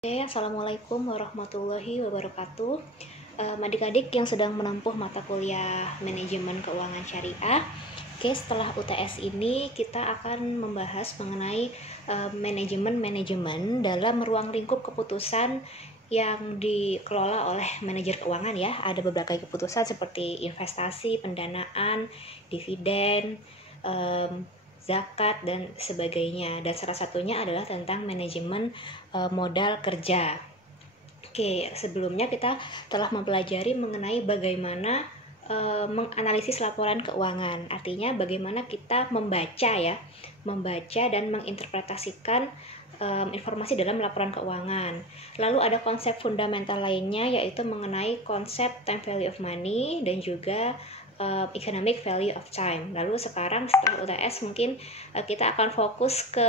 Oke, Assalamualaikum warahmatullahi wabarakatuh. Adik-adik yang sedang menempuh mata kuliah manajemen keuangan syariah. Oke, setelah UTS ini kita akan membahas mengenai manajemen dalam ruang lingkup keputusan yang dikelola oleh manajer keuangan ya. Ada beberapa keputusan seperti investasi, pendanaan, dividen, zakat dan sebagainya, dan salah satunya adalah tentang manajemen modal kerja. Oke, sebelumnya kita telah mempelajari mengenai bagaimana menganalisis laporan keuangan. Artinya bagaimana kita membaca dan menginterpretasikan informasi dalam laporan keuangan. Lalu ada konsep fundamental lainnya, yaitu mengenai konsep time value of money dan juga economic value of time. Lalu sekarang setelah UTS mungkin kita akan fokus ke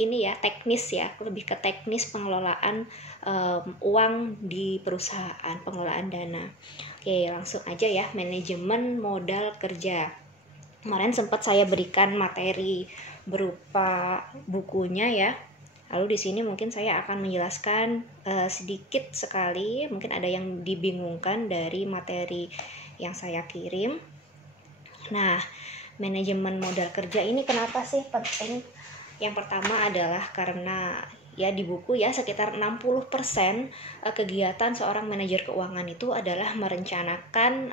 ini ya, teknis ya, lebih ke teknis pengelolaan uang di perusahaan, pengelolaan dana. Oke, langsung aja ya, manajemen modal kerja. Kemarin sempat saya berikan materi berupa bukunya ya. Lalu di sini mungkin saya akan menjelaskan sedikit sekali, mungkin ada yang dibingungkan dari materi yang saya kirim. Nah, manajemen modal kerja ini kenapa sih penting? Yang pertama adalah karena ya di buku ya sekitar 60% kegiatan seorang manajer keuangan itu adalah merencanakan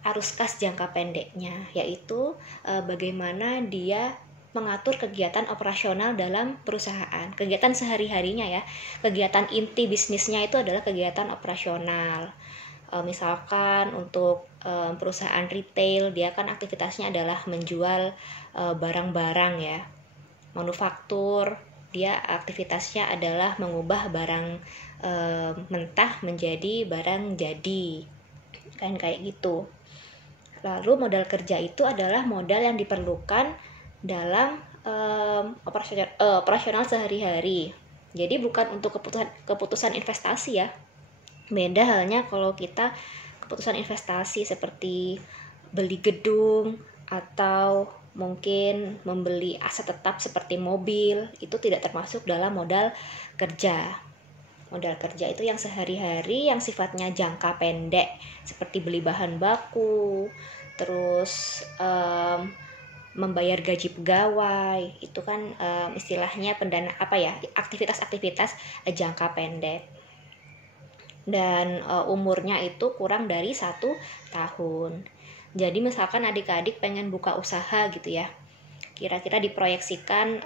arus kas jangka pendeknya, yaitu bagaimana dia mengatur kegiatan operasional dalam perusahaan, kegiatan sehari-harinya ya, kegiatan inti bisnisnya itu adalah kegiatan operasional. Misalkan untuk perusahaan retail, dia kan aktivitasnya adalah menjual barang-barang ya. Manufaktur, dia aktivitasnya adalah mengubah barang mentah menjadi barang jadi, kan kayak gitu. Lalu modal kerja itu adalah modal yang diperlukan dalam operasional sehari-hari. Jadi bukan untuk keputusan investasi ya. Beda halnya kalau kita keputusan investasi seperti beli gedung atau mungkin membeli aset tetap seperti mobil, itu tidak termasuk dalam modal kerja. Modal kerja itu yang sehari-hari, yang sifatnya jangka pendek, seperti beli bahan baku, terus membayar gaji pegawai, itu kan istilahnya aktivitas-aktivitas jangka pendek. Dan umurnya itu kurang dari 1 tahun. Jadi misalkan adik-adik pengen buka usaha gitu ya, kira-kira diproyeksikan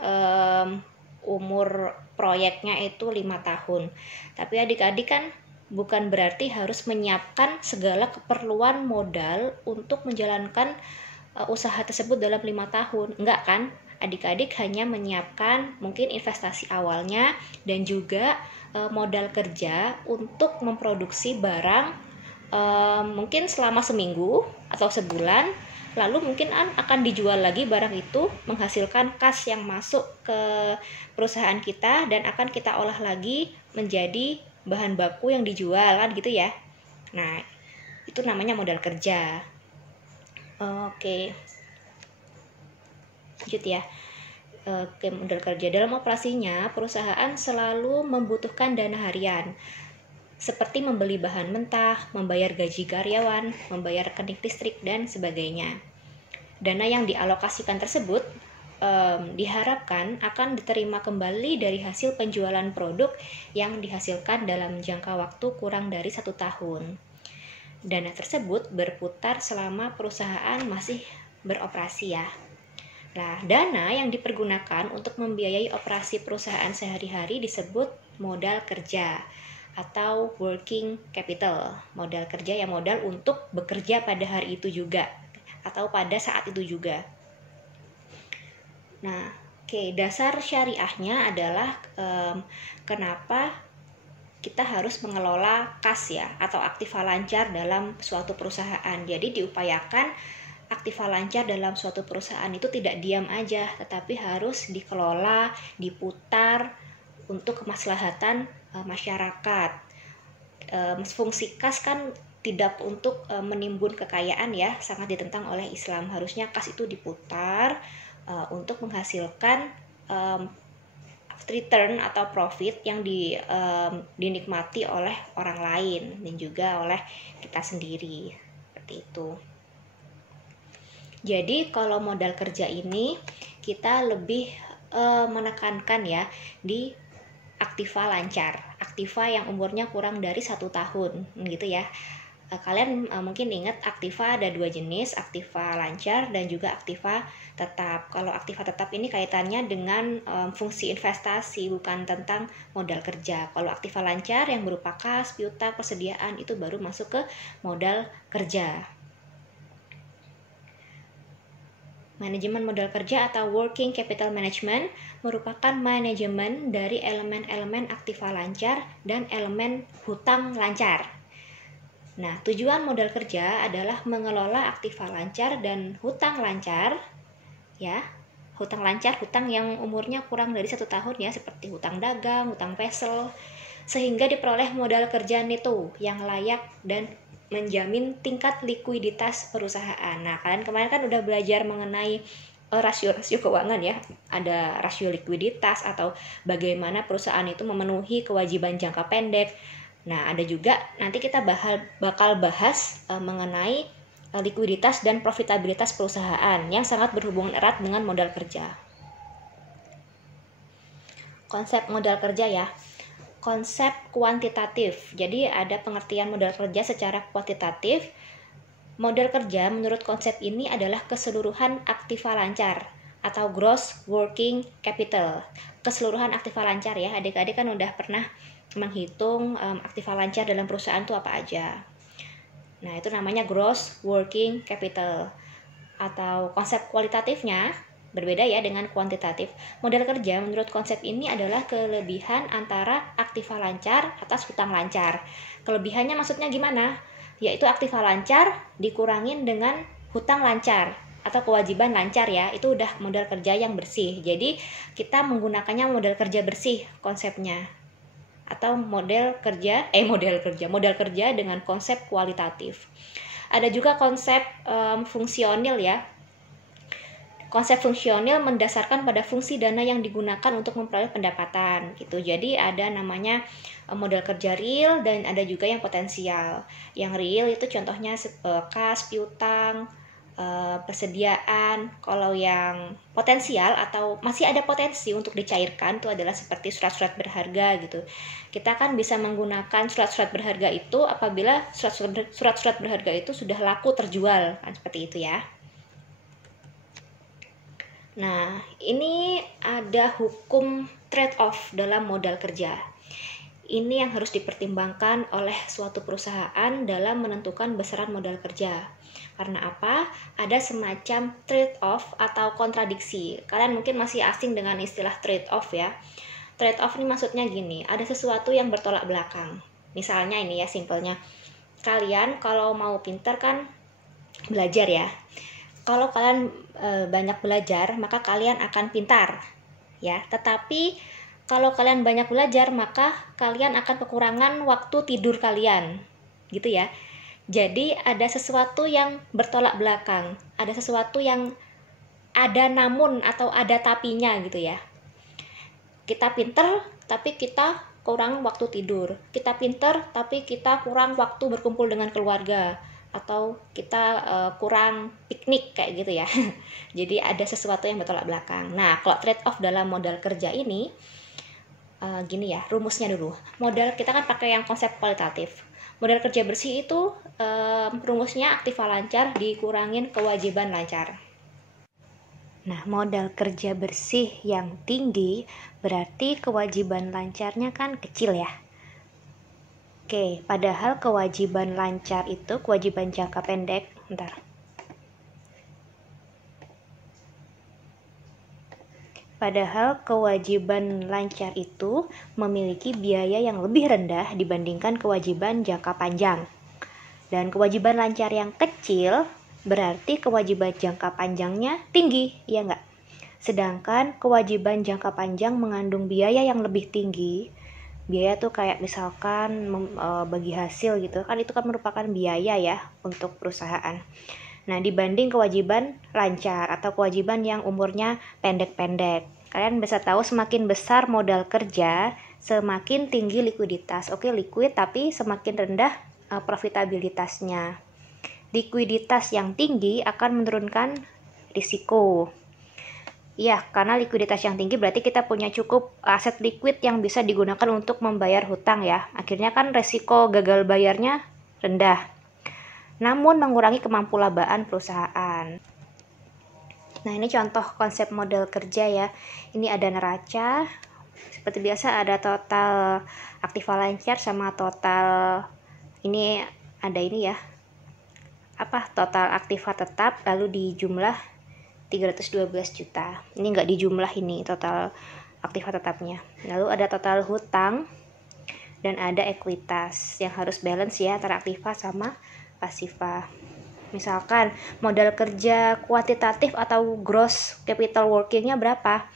umur proyeknya itu 5 tahun. Tapi adik-adik kan bukan berarti harus menyiapkan segala keperluan modal untuk menjalankan usaha tersebut dalam 5 tahun. Enggak kan? Adik-adik hanya menyiapkan mungkin investasi awalnya dan juga modal kerja untuk memproduksi barang mungkin selama seminggu atau sebulan, lalu mungkin akan dijual lagi barang itu, menghasilkan kas yang masuk ke perusahaan kita dan akan kita olah lagi menjadi bahan baku yang dijual, kan gitu ya. Nah, itu namanya modal kerja. Oke, lanjut ya. Modal kerja dalam operasinya, perusahaan selalu membutuhkan dana harian seperti membeli bahan mentah, membayar gaji karyawan, membayar rekening listrik dan sebagainya. Dana yang dialokasikan tersebut diharapkan akan diterima kembali dari hasil penjualan produk yang dihasilkan dalam jangka waktu kurang dari 1 tahun. Dana tersebut berputar selama perusahaan masih beroperasi ya. Nah, dana yang dipergunakan untuk membiayai operasi perusahaan sehari-hari disebut modal kerja atau working capital. Modal kerja ya, modal untuk bekerja pada hari itu juga atau pada saat itu juga. Nah, dasar syariahnya adalah kenapa kita harus mengelola kas ya atau aktiva lancar dalam suatu perusahaan. Jadi diupayakan aktiva lancar dalam suatu perusahaan itu tidak diam aja, tetapi harus dikelola, diputar untuk kemaslahatan masyarakat. Fungsi kas kan tidak untuk menimbun kekayaan ya, sangat ditentang oleh Islam. Harusnya kas itu diputar untuk menghasilkan return atau profit yang dinikmati oleh orang lain dan juga oleh kita sendiri, seperti itu. Jadi kalau modal kerja ini kita lebih menekankan ya di aktiva lancar, aktiva yang umurnya kurang dari 1 tahun gitu ya. Kalian mungkin ingat aktiva ada 2 jenis, aktiva lancar dan juga aktiva tetap. Kalau aktiva tetap ini kaitannya dengan fungsi investasi, bukan tentang modal kerja. Kalau aktiva lancar yang berupa kas, piutang, persediaan itu baru masuk ke modal kerja. Manajemen modal kerja atau working capital management merupakan manajemen dari elemen-elemen aktiva lancar dan elemen hutang lancar. Nah, tujuan modal kerja adalah mengelola aktiva lancar dan hutang lancar, ya. Hutang lancar, hutang yang umurnya kurang dari 1 tahun ya, seperti hutang dagang, hutang pesel, sehingga diperoleh modal kerja neto yang layak dan menjamin tingkat likuiditas perusahaan. Nah, kalian kemarin kan udah belajar mengenai rasio-rasio keuangan ya. Ada rasio likuiditas atau bagaimana perusahaan itu memenuhi kewajiban jangka pendek. Nah, ada juga nanti kita bakal bahas mengenai likuiditas dan profitabilitas perusahaan yang sangat berhubungan erat dengan modal kerja. Konsep modal kerja ya. Konsep kuantitatif. Jadi ada pengertian modal kerja secara kuantitatif. Modal kerja menurut konsep ini adalah keseluruhan aktiva lancar atau gross working capital. Keseluruhan aktiva lancar ya. Adik-adik kan udah pernah menghitung aktiva lancar dalam perusahaan itu apa aja. Nah, itu namanya gross working capital. Atau konsep kualitatifnya berbeda ya dengan kuantitatif. Modal kerja menurut konsep ini adalah kelebihan antara aktiva lancar atas hutang lancar. Kelebihannya maksudnya gimana? Yaitu aktiva lancar dikurangin dengan hutang lancar atau kewajiban lancar ya. Itu udah modal kerja yang bersih. Jadi kita menggunakannya modal kerja bersih konsepnya. Atau modal kerja dengan konsep kualitatif. Ada juga konsep fungsional ya. Konsep fungsional mendasarkan pada fungsi dana yang digunakan untuk memperoleh pendapatan gitu. Jadi ada namanya modal kerja real dan ada juga yang potensial. Yang real itu contohnya kas, piutang, persediaan. Kalau yang potensial atau masih ada potensi untuk dicairkan itu adalah seperti surat-surat berharga gitu. Kita kan bisa menggunakan surat-surat berharga itu apabila surat-surat berharga itu sudah laku terjual, kan seperti itu ya. Nah, ini ada hukum trade-off dalam modal kerja. Ini yang harus dipertimbangkan oleh suatu perusahaan dalam menentukan besaran modal kerja. Karena apa? Ada semacam trade-off atau kontradiksi. Kalian mungkin masih asing dengan istilah trade-off ya. Trade-off ini maksudnya gini, ada sesuatu yang bertolak belakang. Misalnya ini ya simpelnya. Kalian kalau mau pintar kan belajar ya. Kalau kalian banyak belajar, maka kalian akan pintar. Ya, tetapi kalau kalian banyak belajar, maka kalian akan kekurangan waktu tidur kalian. Gitu ya. Jadi ada sesuatu yang bertolak belakang, ada sesuatu yang ada namun atau ada tapinya gitu ya. Kita pinter tapi kita kurang waktu tidur. Kita pinter tapi kita kurang waktu berkumpul dengan keluarga. Atau kita kurang piknik kayak gitu ya. Jadi ada sesuatu yang bertolak belakang. Nah, kalau trade off dalam modal kerja ini, gini ya, rumusnya dulu. Modal kita kan pakai yang konsep kualitatif. Modal kerja bersih itu rumusnya aktiva lancar dikurangin kewajiban lancar. Nah, modal kerja bersih yang tinggi berarti kewajiban lancarnya kan kecil ya. Oke, padahal kewajiban lancar itu kewajiban jangka pendek. Padahal kewajiban lancar itu memiliki biaya yang lebih rendah dibandingkan kewajiban jangka panjang. Dan kewajiban lancar yang kecil berarti kewajiban jangka panjangnya tinggi, ya enggak? Sedangkan kewajiban jangka panjang mengandung biaya yang lebih tinggi. Biaya tuh kayak misalkan bagi hasil gitu, kan itu kan merupakan biaya ya untuk perusahaan. Nah, dibanding kewajiban lancar atau kewajiban yang umurnya pendek-pendek. Kalian bisa tahu semakin besar modal kerja, semakin tinggi likuiditas. Oke, liquid tapi semakin rendah profitabilitasnya. Likuiditas yang tinggi akan menurunkan risiko. Ya, karena likuiditas yang tinggi berarti kita punya cukup aset liquid yang bisa digunakan untuk membayar hutang ya. Akhirnya kan resiko gagal bayarnya rendah. Namun mengurangi kemampuan labaan perusahaan. Nah, ini contoh konsep model kerja ya. Ini ada neraca. Seperti biasa ada total aktiva lancar sama total ini ada ini ya. Total aktiva tetap lalu dijumlah 312 juta. Ini enggak dijumlah ini total aktiva tetapnya. Lalu ada total hutang dan ada ekuitas yang harus balance ya antara aktiva sama pasiva. Misalkan modal kerja kuantitatif atau gross capital workingnya berapa?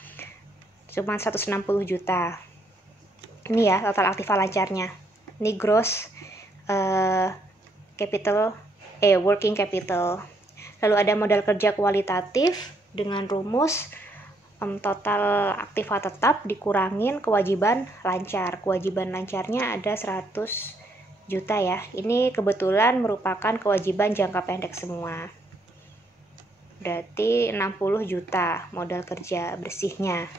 Cuma 160 juta. Ini ya total aktiva lancarnya. Ini gross working capital. Lalu ada modal kerja kualitatif dengan rumus total aktiva tetap dikurangin kewajiban lancar. Kewajiban lancarnya ada 100 juta ya. Ini kebetulan merupakan kewajiban jangka pendek semua. Berarti 60 juta modal kerja bersihnya.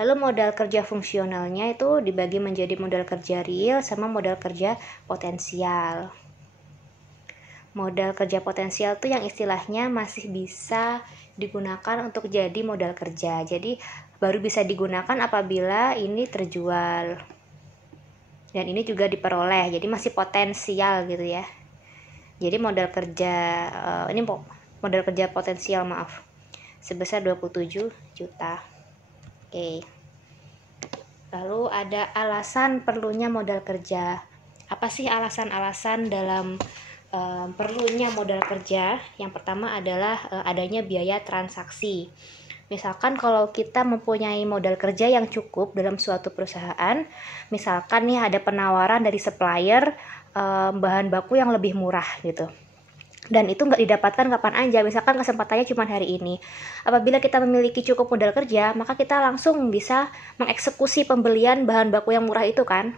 Lalu modal kerja fungsionalnya itu dibagi menjadi modal kerja real sama modal kerja potensial. Modal kerja potensial itu yang istilahnya masih bisa digunakan untuk jadi modal kerja. Jadi baru bisa digunakan apabila ini terjual. Dan ini juga diperoleh. Jadi masih potensial gitu ya. Jadi modal kerja ini modal kerja potensial sebesar 27 juta. Oke. Lalu ada alasan perlunya modal kerja. Apa sih alasan-alasan dalam perlunya modal kerja? Yang pertama adalah adanya biaya transaksi. Misalkan kalau kita mempunyai modal kerja yang cukup dalam suatu perusahaan, misalkan nih ada penawaran dari supplier bahan baku yang lebih murah gitu. Dan itu nggak didapatkan kapan aja, misalkan kesempatannya cuma hari ini. Apabila kita memiliki cukup modal kerja, maka kita langsung bisa mengeksekusi pembelian bahan baku yang murah itu kan.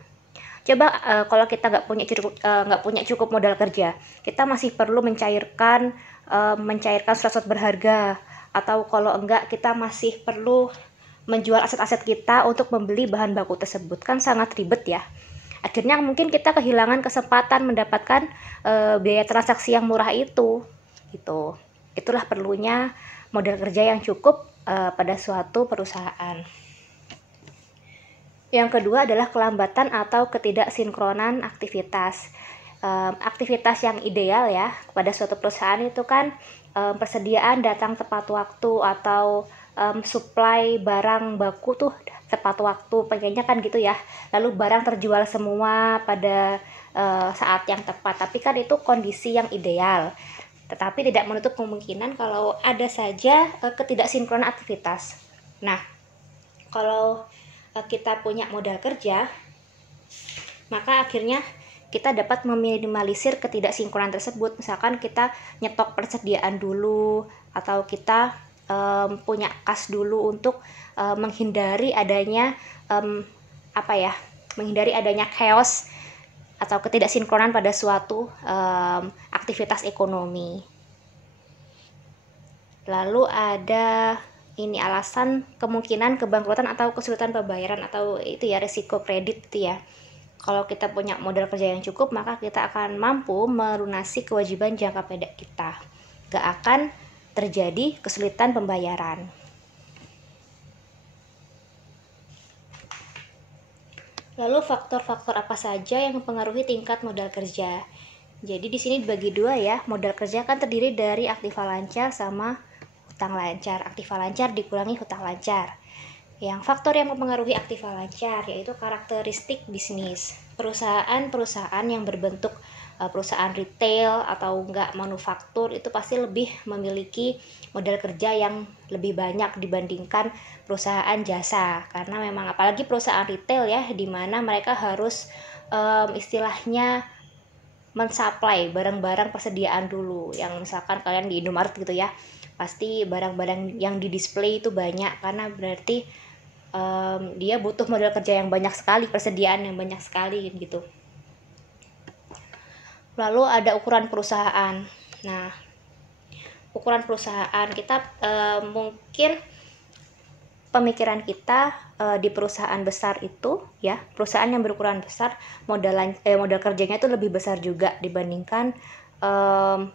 Coba kalau kita nggak punya cukup modal kerja, kita masih perlu mencairkan surat-surat berharga, atau kalau enggak kita masih perlu menjual aset-aset kita untuk membeli bahan baku tersebut, kan sangat ribet ya. Akhirnya mungkin kita kehilangan kesempatan mendapatkan biaya transaksi yang murah itu gitu. Itulah perlunya modal kerja yang cukup pada suatu perusahaan. Yang kedua adalah kelambatan atau ketidaksinkronan aktivitas. Aktivitas yang ideal ya pada suatu perusahaan itu kan persediaan datang tepat waktu atau supply barang baku tuh tepat waktu, pengennya kan gitu ya. Lalu barang terjual semua pada saat yang tepat. Tapi kan itu kondisi yang ideal. Tetapi tidak menutup kemungkinan kalau ada saja ketidaksinkronan aktivitas. Nah, kalau kita punya modal kerja, maka akhirnya kita dapat meminimalisir ketidaksinkronan tersebut. Misalkan kita nyetok persediaan dulu, atau kita punya kas dulu untuk menghindari adanya menghindari adanya chaos atau ketidaksinkronan pada suatu aktivitas ekonomi. Lalu ada ini alasan kemungkinan kebangkrutan atau kesulitan pembayaran, atau itu ya risiko kredit itu ya. Kalau kita punya modal kerja yang cukup, maka kita akan mampu melunasi kewajiban jangka pendek kita. Gak akan terjadi kesulitan pembayaran. Lalu faktor-faktor apa saja yang mempengaruhi tingkat modal kerja? Jadi di sini dibagi dua ya. Modal kerja kan terdiri dari aktiva lancar sama hutang lancar. Aktiva lancar dikurangi hutang lancar. Yang faktor yang mempengaruhi aktiva lancar yaitu karakteristik bisnis. Perusahaan-perusahaan yang berbentuk perusahaan retail atau enggak manufaktur itu pasti lebih memiliki modal kerja yang lebih banyak dibandingkan perusahaan jasa, karena memang apalagi perusahaan retail ya, di mana mereka harus istilahnya mensuplai barang-barang persediaan dulu, yang misalkan kalian di Indomaret gitu ya, pasti barang-barang yang di display itu banyak, karena berarti dia butuh modal kerja yang banyak sekali, persediaan yang banyak sekali gitu. Lalu ada ukuran perusahaan. Nah, ukuran perusahaan kita mungkin pemikiran kita di perusahaan besar itu ya, perusahaan yang berukuran besar modal kerjanya itu lebih besar juga dibandingkan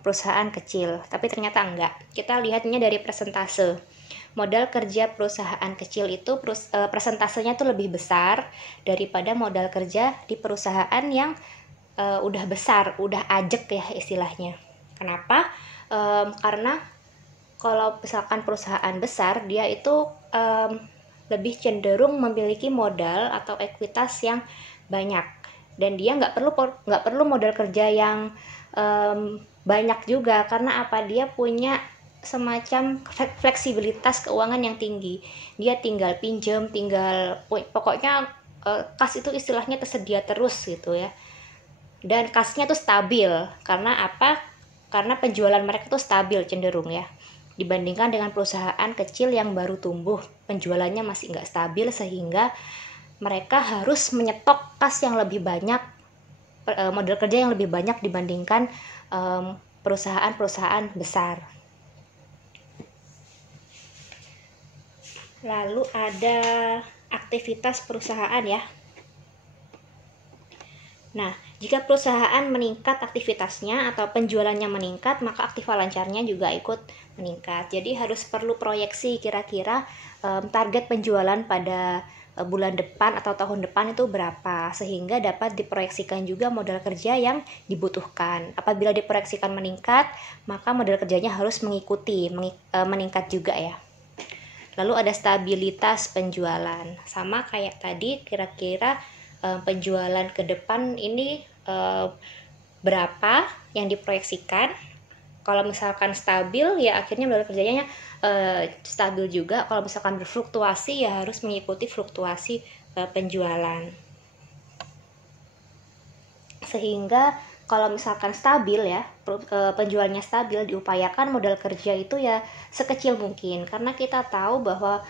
perusahaan kecil. Tapi ternyata enggak. Kita lihatnya dari persentase. Modal kerja perusahaan kecil itu persentasenya itu lebih besar daripada modal kerja di perusahaan yang udah besar, udah ajek ya istilahnya. Kenapa? Karena kalau misalkan perusahaan besar, dia itu lebih cenderung memiliki modal atau ekuitas yang banyak, dan dia nggak perlu modal kerja yang banyak juga. Karena apa? Dia punya semacam fleksibilitas keuangan yang tinggi. Dia tinggal pinjam, pokoknya kas itu istilahnya tersedia terus gitu ya. Dan kasnya tuh stabil. Karena apa? Karena penjualan mereka tuh stabil cenderung ya, dibandingkan dengan perusahaan kecil yang baru tumbuh, penjualannya masih nggak stabil, sehingga mereka harus menyetok kas yang lebih banyak, modal kerja yang lebih banyak dibandingkan perusahaan-perusahaan besar. Lalu ada aktivitas perusahaan ya. Nah, jika perusahaan meningkat aktivitasnya atau penjualannya meningkat, maka aktiva lancarnya juga ikut meningkat. Jadi perlu proyeksi kira-kira target penjualan pada bulan depan atau tahun depan itu berapa, sehingga dapat diproyeksikan juga modal kerja yang dibutuhkan. Apabila diproyeksikan meningkat, maka modal kerjanya harus mengikuti meningkat juga ya. Lalu ada stabilitas penjualan. Sama kayak tadi, kira-kira penjualan ke depan ini berapa yang diproyeksikan. Kalau misalkan stabil ya akhirnya modal kerjanya stabil juga. Kalau misalkan berfluktuasi ya harus mengikuti fluktuasi penjualan. Sehingga kalau misalkan stabil ya, penjualnya stabil, diupayakan modal kerja itu ya sekecil mungkin, karena kita tahu bahwa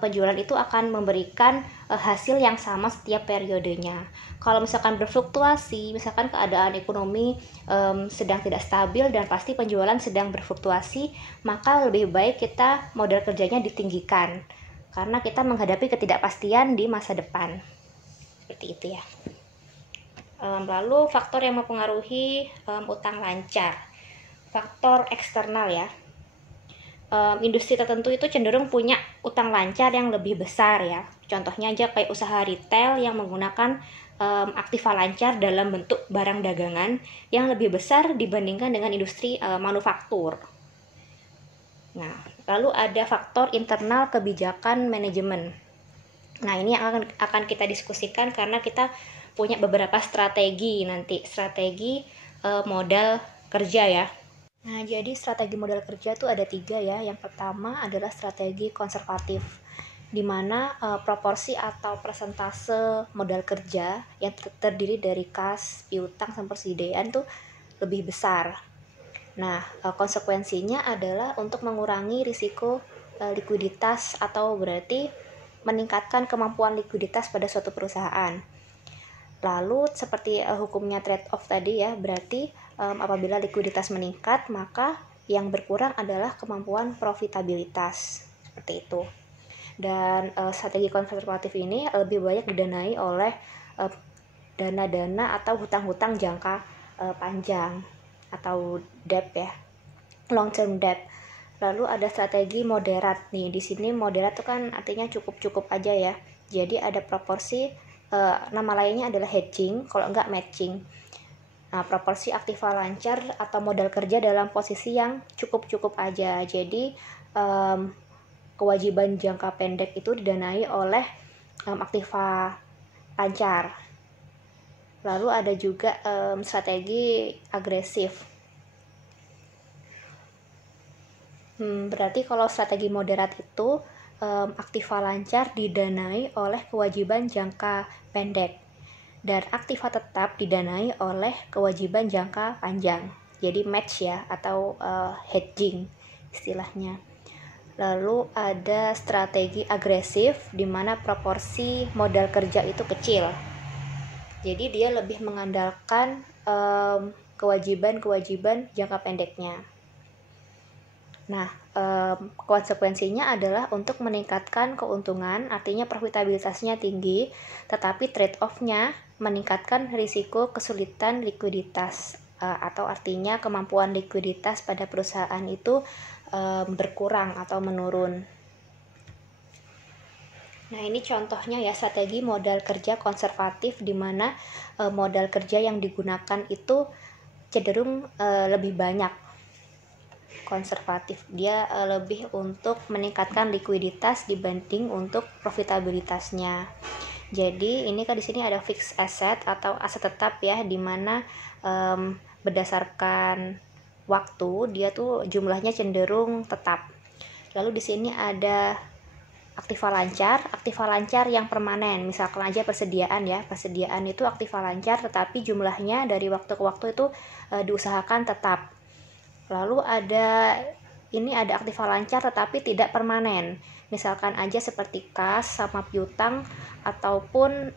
penjualan itu akan memberikan hasil yang sama setiap periodenya. Kalau misalkan berfluktuasi, misalkan keadaan ekonomi sedang tidak stabil dan pasti penjualan sedang berfluktuasi, maka lebih baik kita modal kerjanya ditinggikan, karena kita menghadapi ketidakpastian di masa depan. Seperti itu ya. Lalu faktor yang mempengaruhi utang lancar, faktor eksternal ya. Industri tertentu itu cenderung punya utang lancar yang lebih besar ya. Contohnya aja kayak usaha retail yang menggunakan aktiva lancar dalam bentuk barang dagangan yang lebih besar dibandingkan dengan industri manufaktur. Nah, lalu ada faktor internal kebijakan manajemen. Nah, ini yang akan kita diskusikan karena kita punya beberapa strategi nanti, strategi modal kerja ya. Nah, jadi strategi modal kerja itu ada 3 ya. Yang pertama adalah strategi konservatif, di mana proporsi atau persentase modal kerja yang terdiri dari kas, piutang, sama persediaan tuh lebih besar. Nah, konsekuensinya adalah untuk mengurangi risiko likuiditas, atau berarti meningkatkan kemampuan likuiditas pada suatu perusahaan. Lalu seperti hukumnya trade-off tadi ya, berarti apabila likuiditas meningkat, maka yang berkurang adalah kemampuan profitabilitas. Seperti itu. Dan strategi konservatif ini lebih banyak didanai oleh dana-dana atau hutang-hutang jangka panjang atau debt ya, long term debt. Lalu ada strategi moderat nih. Di sini moderat itu kan artinya cukup-cukup aja ya. Jadi ada proporsi, nama lainnya adalah hedging, kalau enggak matching. Nah, proporsi aktiva lancar atau modal kerja dalam posisi yang cukup-cukup aja. Jadi kewajiban jangka pendek itu didanai oleh aktiva lancar. Lalu ada juga strategi agresif. Berarti kalau strategi moderat itu aktiva lancar didanai oleh kewajiban jangka pendek, dan aktiva tetap didanai oleh kewajiban jangka panjang. Jadi match ya, atau hedging istilahnya. Lalu ada strategi agresif di mana proporsi modal kerja itu kecil. Jadi dia lebih mengandalkan kewajiban-kewajiban jangka pendeknya. Nah, konsekuensinya adalah untuk meningkatkan keuntungan, artinya profitabilitasnya tinggi, tetapi trade-off-nya meningkatkan risiko kesulitan likuiditas, atau artinya kemampuan likuiditas pada perusahaan itu berkurang atau menurun. Nah, ini contohnya ya strategi modal kerja konservatif di mana modal kerja yang digunakan itu cenderung lebih banyak. Konservatif, dia lebih untuk meningkatkan likuiditas dibanding untuk profitabilitasnya. Jadi ini kan di sini ada fixed asset atau aset tetap ya, di mana berdasarkan waktu dia tuh jumlahnya cenderung tetap. Lalu di sini ada aktiva lancar yang permanen, misalkan aja persediaan ya, persediaan itu aktiva lancar tetapi jumlahnya dari waktu ke waktu itu diusahakan tetap. Lalu ada aktiva lancar tetapi tidak permanen, misalkan aja seperti kas sama piutang ataupun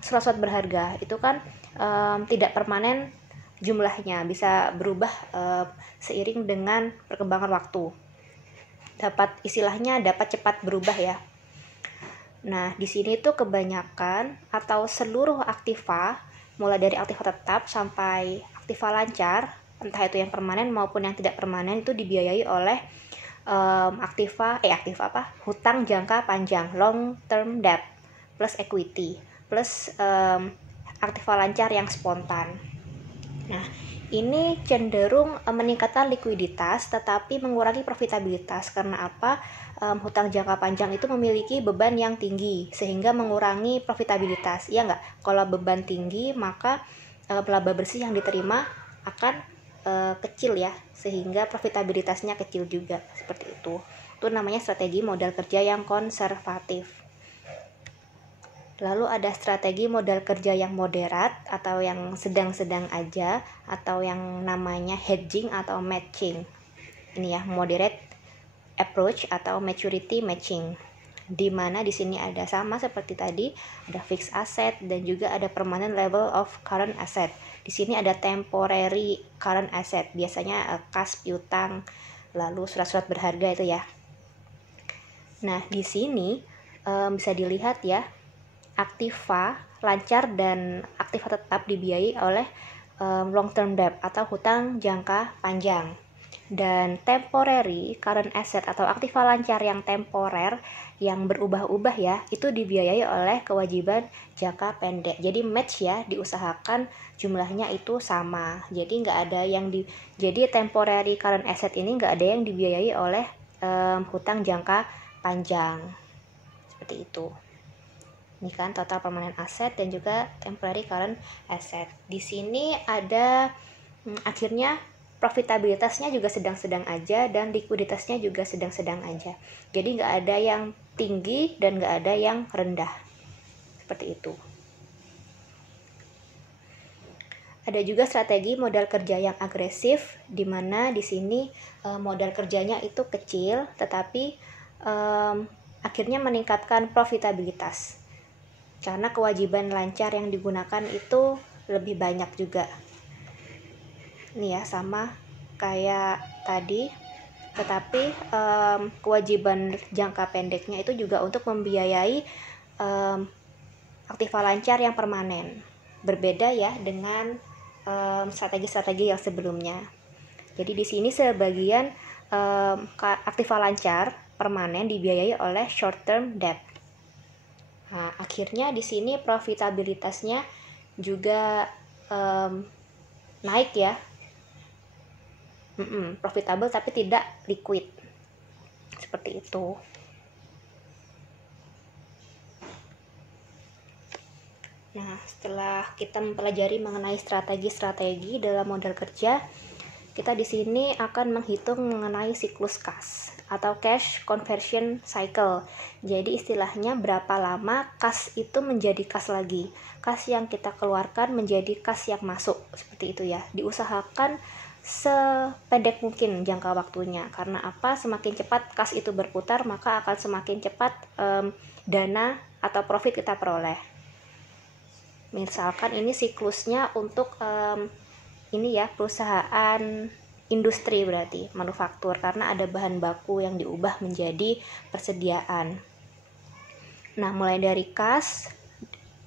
surat-surat berharga, itu kan tidak permanen jumlahnya, bisa berubah seiring dengan perkembangan waktu, dapat cepat berubah ya. Nah, di sini tuh kebanyakan atau seluruh aktiva, mulai dari aktiva tetap sampai aktiva lancar, entah itu yang permanen maupun yang tidak permanen, itu dibiayai oleh hutang jangka panjang, long term debt plus equity plus aktiva lancar yang spontan. Nah, ini cenderung meningkatkan likuiditas tetapi mengurangi profitabilitas. Karena apa? Hutang jangka panjang itu memiliki beban yang tinggi sehingga mengurangi profitabilitas. Iya nggak? Kalau beban tinggi maka laba bersih yang diterima akan kecil ya, sehingga profitabilitasnya kecil juga, seperti itu. Itu namanya strategi modal kerja yang konservatif. Lalu ada strategi modal kerja yang moderat atau yang sedang-sedang aja, atau yang namanya hedging atau matching. Ini ya, moderate approach atau maturity matching. Di mana di sini ada sama seperti tadi, ada fixed asset dan juga ada permanent level of current asset. Di sini ada temporary current asset, biasanya kas, piutang, lalu surat-surat berharga itu ya. Nah, di sini bisa dilihat ya, aktiva lancar dan aktiva tetap dibiayai oleh long term debt atau hutang jangka panjang. Dan temporary current asset atau aktiva lancar yang temporer yang berubah-ubah ya, itu dibiayai oleh kewajiban jangka pendek. Jadi match ya, diusahakan jumlahnya itu sama. Jadi nggak ada yang jadi temporary current asset ini nggak ada yang dibiayai oleh hutang jangka panjang. Seperti itu. Ini kan total permanent asset dan juga temporary current asset. Di sini ada akhirnya profitabilitasnya juga sedang-sedang aja dan likuiditasnya juga sedang-sedang aja. Jadi nggak ada yang tinggi dan nggak ada yang rendah. Seperti itu. Ada juga strategi modal kerja yang agresif, di mana di sini modal kerjanya itu kecil, tetapi akhirnya meningkatkan profitabilitas. Karena kewajiban lancar yang digunakan itu lebih banyak juga. Ini ya, sama kayak tadi, tetapi kewajiban jangka pendeknya itu juga untuk membiayai aktiva lancar yang permanen. Berbeda ya dengan strategi-strategi yang sebelumnya. Jadi di sini sebagian aktiva lancar permanen dibiayai oleh short term debt. Nah, akhirnya di sini profitabilitasnya juga naik ya, profitable tapi tidak liquid, seperti itu. Nah, setelah kita mempelajari mengenai strategi-strategi dalam modal kerja, kita di sini akan menghitung mengenai siklus kas atau cash conversion cycle. Jadi istilahnya berapa lama kas itu menjadi kas lagi, kas yang kita keluarkan menjadi kas yang masuk, seperti itu ya. Diusahakan sependek mungkin jangka waktunya. Karena apa? Semakin cepat kas itu berputar, maka akan semakin cepat dana atau profit kita peroleh. Misalkan ini siklusnya untuk ini ya, perusahaan industri, berarti manufaktur, karena ada bahan baku yang diubah menjadi persediaan. Nah, mulai dari kas,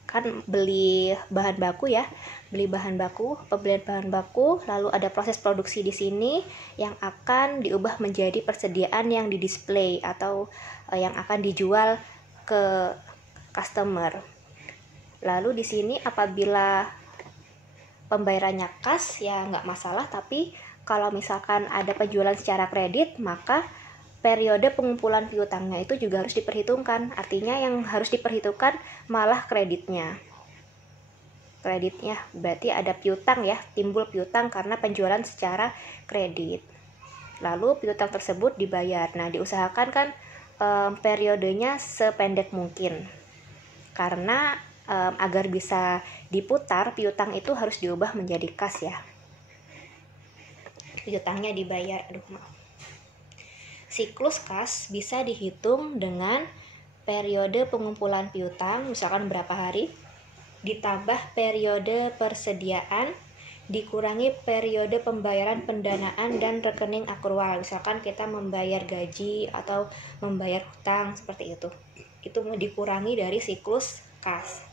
kan beli bahan baku ya, pembelian bahan baku, lalu ada proses produksi di sini yang akan diubah menjadi persediaan yang didisplay atau yang akan dijual ke customer. Lalu di sini apabila pembayarannya kas ya nggak masalah, tapi kalau misalkan ada penjualan secara kredit, maka periode pengumpulan piutangnya itu juga harus diperhitungkan. Artinya yang harus diperhitungkan malah kreditnya. Berarti ada piutang ya, timbul piutang karena penjualan secara kredit. Lalu piutang tersebut dibayar. Nah, diusahakan kan periodenya sependek mungkin. Karena agar bisa diputar, piutang itu harus diubah menjadi kas ya. Piutangnya dibayar. Siklus kas bisa dihitung dengan periode pengumpulan piutang, misalkan berapa hari, ditambah periode persediaan, dikurangi periode pembayaran pendanaan dan rekening akrual. Misalkan kita membayar gaji atau membayar hutang, seperti itu. Itu mau dikurangi dari siklus kas.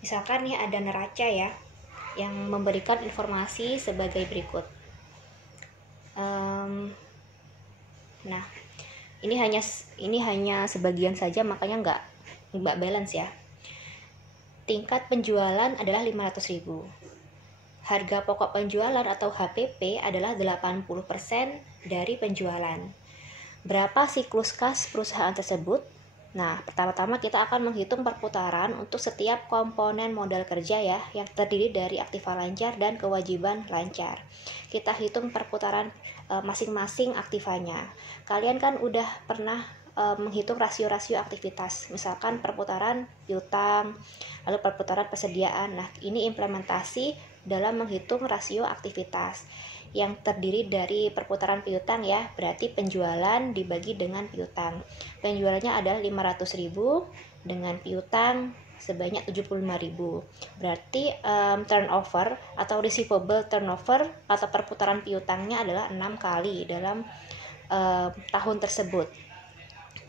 Misalkan nih ada neraca ya, yang memberikan informasi sebagai berikut. Nah, ini hanya sebagian saja, makanya nggak balance ya. Tingkat penjualan adalah 500.000. Harga pokok penjualan atau HPP adalah 80% dari penjualan. Berapa siklus kas perusahaan tersebut? Nah, pertama-tama kita akan menghitung perputaran untuk setiap komponen modal kerja ya, yang terdiri dari aktiva lancar dan kewajiban lancar. Kita hitung perputaran masing-masing aktivanya. Kalian kan udah pernah menghitung rasio-rasio aktivitas, misalkan perputaran piutang, lalu perputaran persediaan. Nah, ini implementasi dalam menghitung rasio aktivitas yang terdiri dari perputaran piutang ya, berarti penjualan dibagi dengan piutang. Penjualannya adalah 500.000 dengan piutang sebanyak 75.000. Berarti turnover atau receivable turnover atau perputaran piutangnya adalah 6 kali dalam tahun tersebut.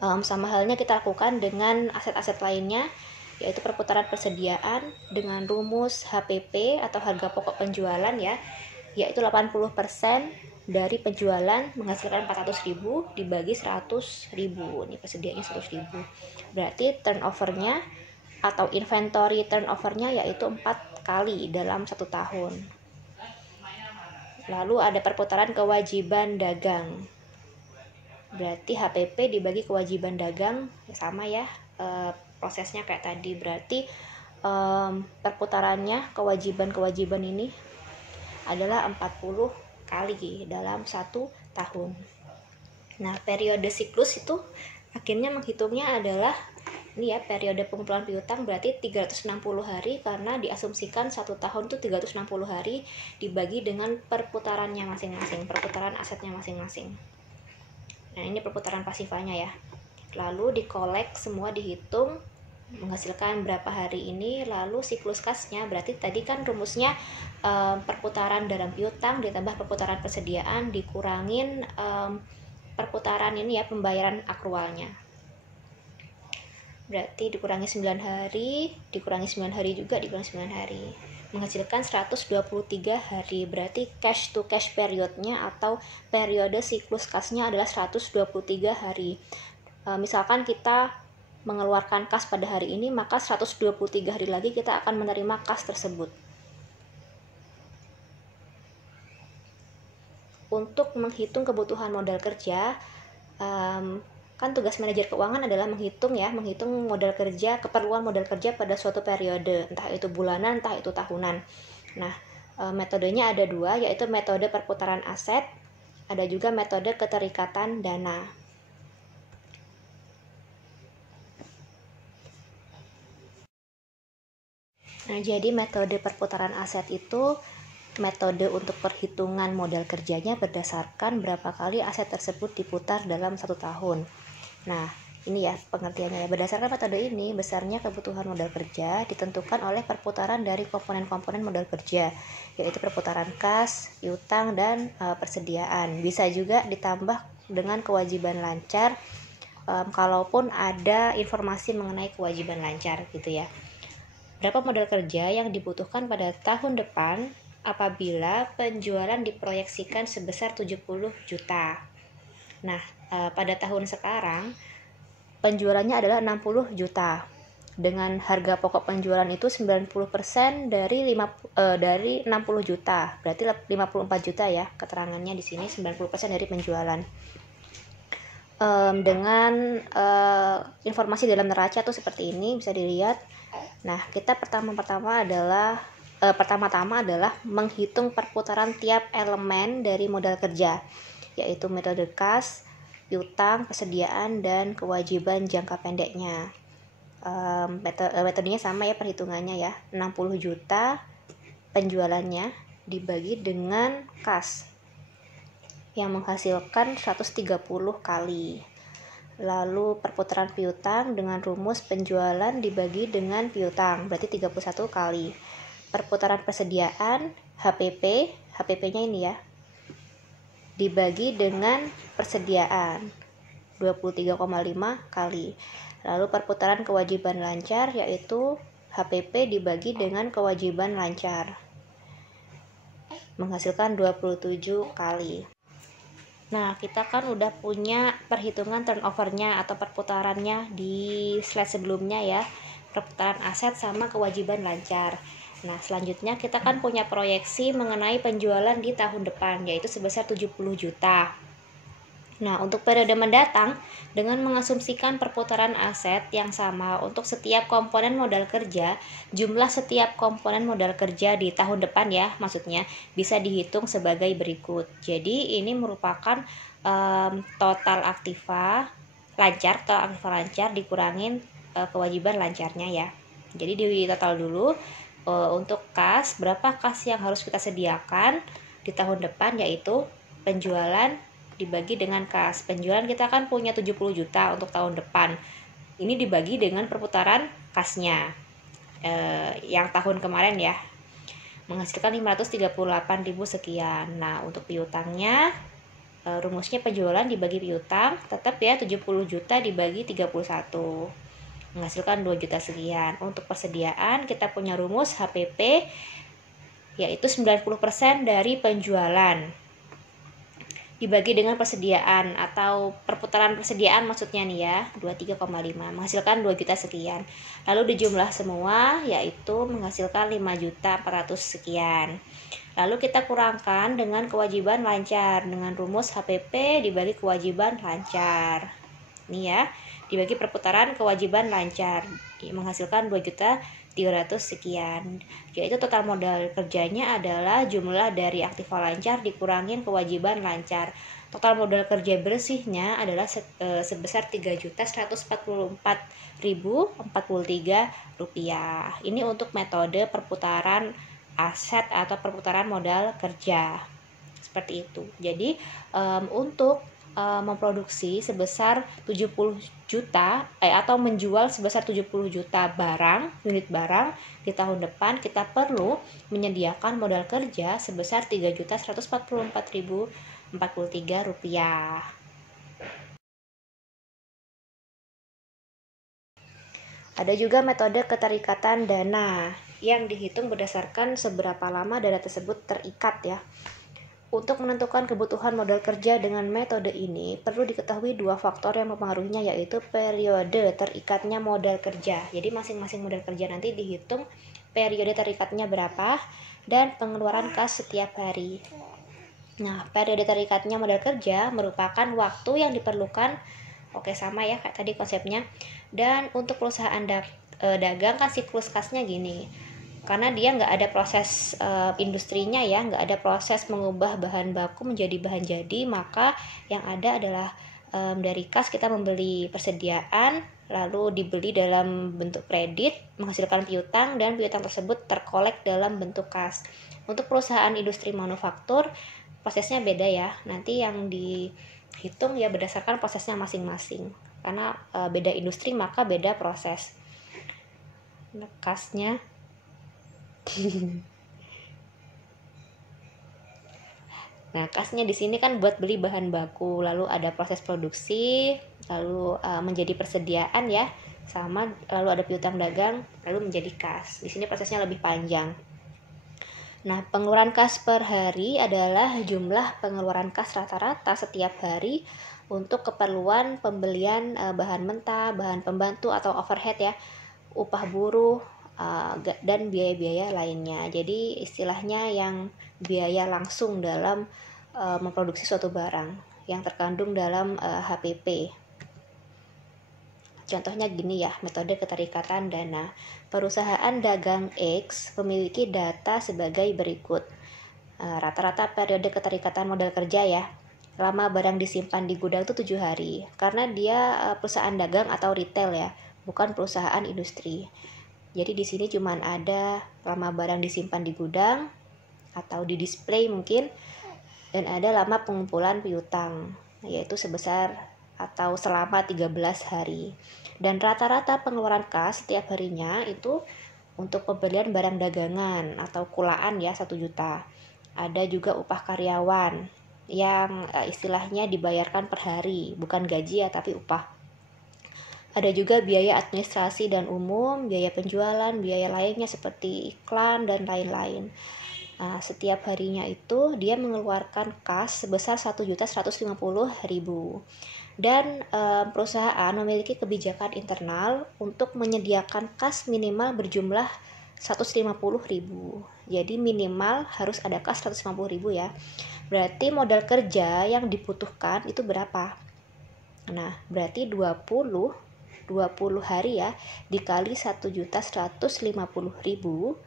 Sama halnya kita lakukan dengan aset-aset lainnya, yaitu perputaran persediaan dengan rumus HPP atau harga pokok penjualan ya, yaitu 80% dari penjualan menghasilkan 400.000 dibagi 100.000. Ini persediaannya 100.000. Berarti turnovernya atau inventory turnovernya yaitu 4 kali dalam 1 tahun. Lalu ada perputaran kewajiban dagang. Berarti HPP dibagi kewajiban dagang sama ya, prosesnya kayak tadi. Berarti perputarannya kewajiban ini adalah 40 kali dalam 1 tahun. Nah, periode siklus itu akhirnya menghitungnya adalah ini ya, periode pengumpulan piutang berarti 360 hari, karena diasumsikan 1 tahun itu 360 hari dibagi dengan perputarannya masing-masing, perputaran asetnya masing-masing. Nah, ini perputaran pasifanya ya. Lalu dikolek semua, dihitung menghasilkan berapa hari ini. Lalu siklus kasnya berarti tadi kan rumusnya perputaran dalam piutang ditambah perputaran persediaan dikurangin perputaran ini ya, pembayaran akrualnya. Berarti dikurangi 9 hari, dikurangi 9 hari juga, dikurangi 9 hari, menghasilkan 123 hari. Berarti cash to cash periodnya atau periode siklus kasnya adalah 123 hari. Misalkan kita mengeluarkan kas pada hari ini, maka 123 hari lagi kita akan menerima kas tersebut. Untuk menghitung kebutuhan modal kerja, kan tugas manajer keuangan adalah menghitung modal kerja, keperluan modal kerja pada suatu periode, entah itu bulanan, entah itu tahunan. Nah, metodenya ada 2, yaitu metode perputaran aset, ada juga metode keterikatan dana. Nah, jadi metode perputaran aset itu metode untuk perhitungan modal kerjanya berdasarkan berapa kali aset tersebut diputar dalam 1 tahun. Nah, ini ya pengertiannya ya. Berdasarkan metode ini, besarnya kebutuhan modal kerja ditentukan oleh perputaran dari komponen-komponen modal kerja, yaitu perputaran kas, piutang, dan persediaan. Bisa juga ditambah dengan kewajiban lancar, kalaupun ada informasi mengenai kewajiban lancar gitu ya. Berapa modal kerja yang dibutuhkan pada tahun depan apabila penjualan diproyeksikan sebesar 70 juta. Nah, pada tahun sekarang penjualannya adalah 60 juta. Dengan harga pokok penjualan itu 90% dari 60 juta. Berarti 54 juta ya keterangannya di sini, 90% dari penjualan. Dengan informasi dalam neraca tuh seperti ini bisa dilihat. Nah, kita pertama-tama adalah menghitung perputaran tiap elemen dari modal kerja, yaitu metode kas, piutang, persediaan, dan kewajiban jangka pendeknya. Metodenya sama ya perhitungannya ya, 60 juta penjualannya dibagi dengan kas yang menghasilkan 130 kali. Lalu perputaran piutang dengan rumus penjualan dibagi dengan piutang, berarti 31 kali. Perputaran persediaan HPP-nya ini ya, dibagi dengan persediaan 23,5 kali. Lalu perputaran kewajiban lancar yaitu HPP dibagi dengan kewajiban lancar, menghasilkan 27 kali. Nah, kita kan udah punya perhitungan turnovernya atau perputarannya di slide sebelumnya ya, perputaran aset sama kewajiban lancar. Nah, selanjutnya kita kan punya proyeksi mengenai penjualan di tahun depan, yaitu sebesar 70 juta. Nah, untuk periode mendatang, dengan mengasumsikan perputaran aset yang sama untuk setiap komponen modal kerja, jumlah setiap komponen modal kerja di tahun depan ya, maksudnya bisa dihitung sebagai berikut. Jadi, ini merupakan total aktiva lancar dikurangin kewajiban lancarnya ya. Jadi, di total dulu untuk kas, berapa kas yang harus kita sediakan di tahun depan, yaitu penjualan dibagi dengan kas. Penjualan kita kan punya 70 juta untuk tahun depan. Ini dibagi dengan perputaran kasnya. Yang tahun kemarin ya, menghasilkan 538.000 sekian. Nah, untuk piutangnya rumusnya penjualan dibagi piutang, tetap ya 70 juta dibagi 31. Menghasilkan 2 juta sekian. Untuk persediaan kita punya rumus HPP yaitu 90% dari penjualan dibagi dengan persediaan atau perputaran persediaan maksudnya nih ya, 23,5 menghasilkan 2 juta sekian. Lalu dijumlah semua yaitu menghasilkan 5.400.000 sekian. Lalu kita kurangkan dengan kewajiban lancar dengan rumus HPP dibagi kewajiban lancar. Ini ya, dibagi perputaran kewajiban lancar menghasilkan 2.300.000 sekian. Yaitu total modal kerjanya adalah jumlah dari aktiva lancar dikurangin kewajiban lancar. Total modal kerja bersihnya adalah sebesar 3.144.043 rupiah. Ini untuk metode perputaran aset atau perputaran modal kerja. Seperti itu. Jadi untuk memproduksi sebesar 70 juta atau menjual sebesar 70 juta unit barang di tahun depan, kita perlu menyediakan modal kerja sebesar 3.144.043 rupiah. Ada juga metode keterikatan dana yang dihitung berdasarkan seberapa lama dana tersebut terikat ya. Untuk menentukan kebutuhan modal kerja dengan metode ini, perlu diketahui 2 faktor yang mempengaruhinya, yaitu periode terikatnya modal kerja. Jadi masing-masing modal kerja nanti dihitung periode terikatnya berapa dan pengeluaran kas setiap hari. Nah, periode terikatnya modal kerja merupakan waktu yang diperlukan, oke sama ya kayak tadi konsepnya. Dan untuk perusahaan dagang kan siklus kasnya gini. Karena dia nggak ada proses industrinya ya, nggak ada proses mengubah bahan baku menjadi bahan jadi, maka yang ada adalah dari kas kita membeli persediaan lalu dibeli dalam bentuk kredit, menghasilkan piutang, dan piutang tersebut terkolek dalam bentuk kas. Untuk perusahaan industri manufaktur, prosesnya beda ya. Nanti yang dihitung ya berdasarkan prosesnya masing-masing. Karena beda industri maka beda proses. Nah, kasnya Nah, kasnya di sini kan buat beli bahan baku, lalu ada proses produksi, lalu menjadi persediaan ya, sama lalu ada piutang dagang, lalu menjadi kas. Di sini prosesnya lebih panjang. Nah, pengeluaran kas per hari adalah jumlah pengeluaran kas rata-rata setiap hari untuk keperluan pembelian bahan mentah, bahan pembantu atau overhead ya, upah buruh, dan biaya-biaya lainnya. Jadi istilahnya yang biaya langsung dalam memproduksi suatu barang yang terkandung dalam HPP. Contohnya gini ya, metode keterikatan dana. Perusahaan dagang X memiliki data sebagai berikut. Rata-rata periode keterikatan modal kerja ya. Lama barang disimpan di gudang itu 7 hari. Karena dia perusahaan dagang atau retail ya, bukan perusahaan industri. Jadi di sini cuma ada lama barang disimpan di gudang atau di display mungkin, dan ada lama pengumpulan piutang, yaitu sebesar atau selama 13 hari. Dan rata-rata pengeluaran kas setiap harinya itu untuk pembelian barang dagangan atau kulaan ya 1 juta. Ada juga upah karyawan yang istilahnya dibayarkan per hari, bukan gaji ya tapi upah. Ada juga biaya administrasi dan umum, biaya penjualan, biaya lainnya seperti iklan dan lain-lain. Nah, setiap harinya itu dia mengeluarkan kas sebesar 1.150.000. Dan perusahaan memiliki kebijakan internal untuk menyediakan kas minimal berjumlah 150.000. Jadi minimal harus ada kas 150.000 ya. Berarti modal kerja yang dibutuhkan itu berapa? Nah, berarti 20 hari ya, dikali 1.150.000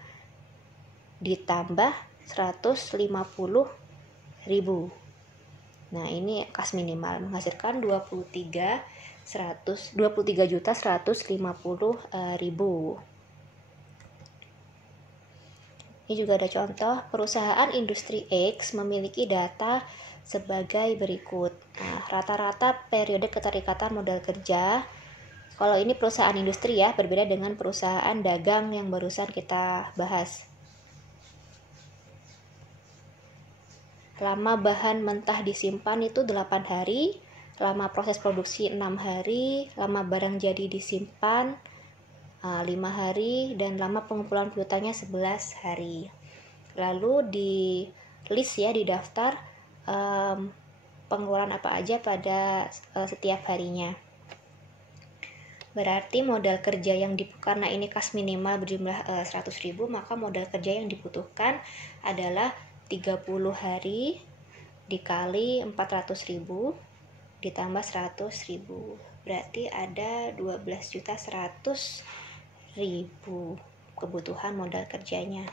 ditambah 150.000. Nah, ini kas minimal menghasilkan 23.150.000. Ini juga ada contoh, perusahaan industri X memiliki data sebagai berikut. Nah, rata-rata periode keterikatan modal kerja. Kalau ini perusahaan industri ya, berbeda dengan perusahaan dagang yang barusan kita bahas. Lama bahan mentah disimpan itu 8 hari, lama proses produksi 6 hari, lama barang jadi disimpan 5 hari, dan lama pengumpulan piutangnya 11 hari. Lalu di list ya, di daftar pengeluaran apa aja pada setiap harinya. Berarti modal kerja yang karena ini kas minimal berjumlah 100.000, maka modal kerja yang dibutuhkan adalah 30 hari dikali 400.000 ditambah 100.000. Berarti ada 12.100.000 kebutuhan modal kerjanya.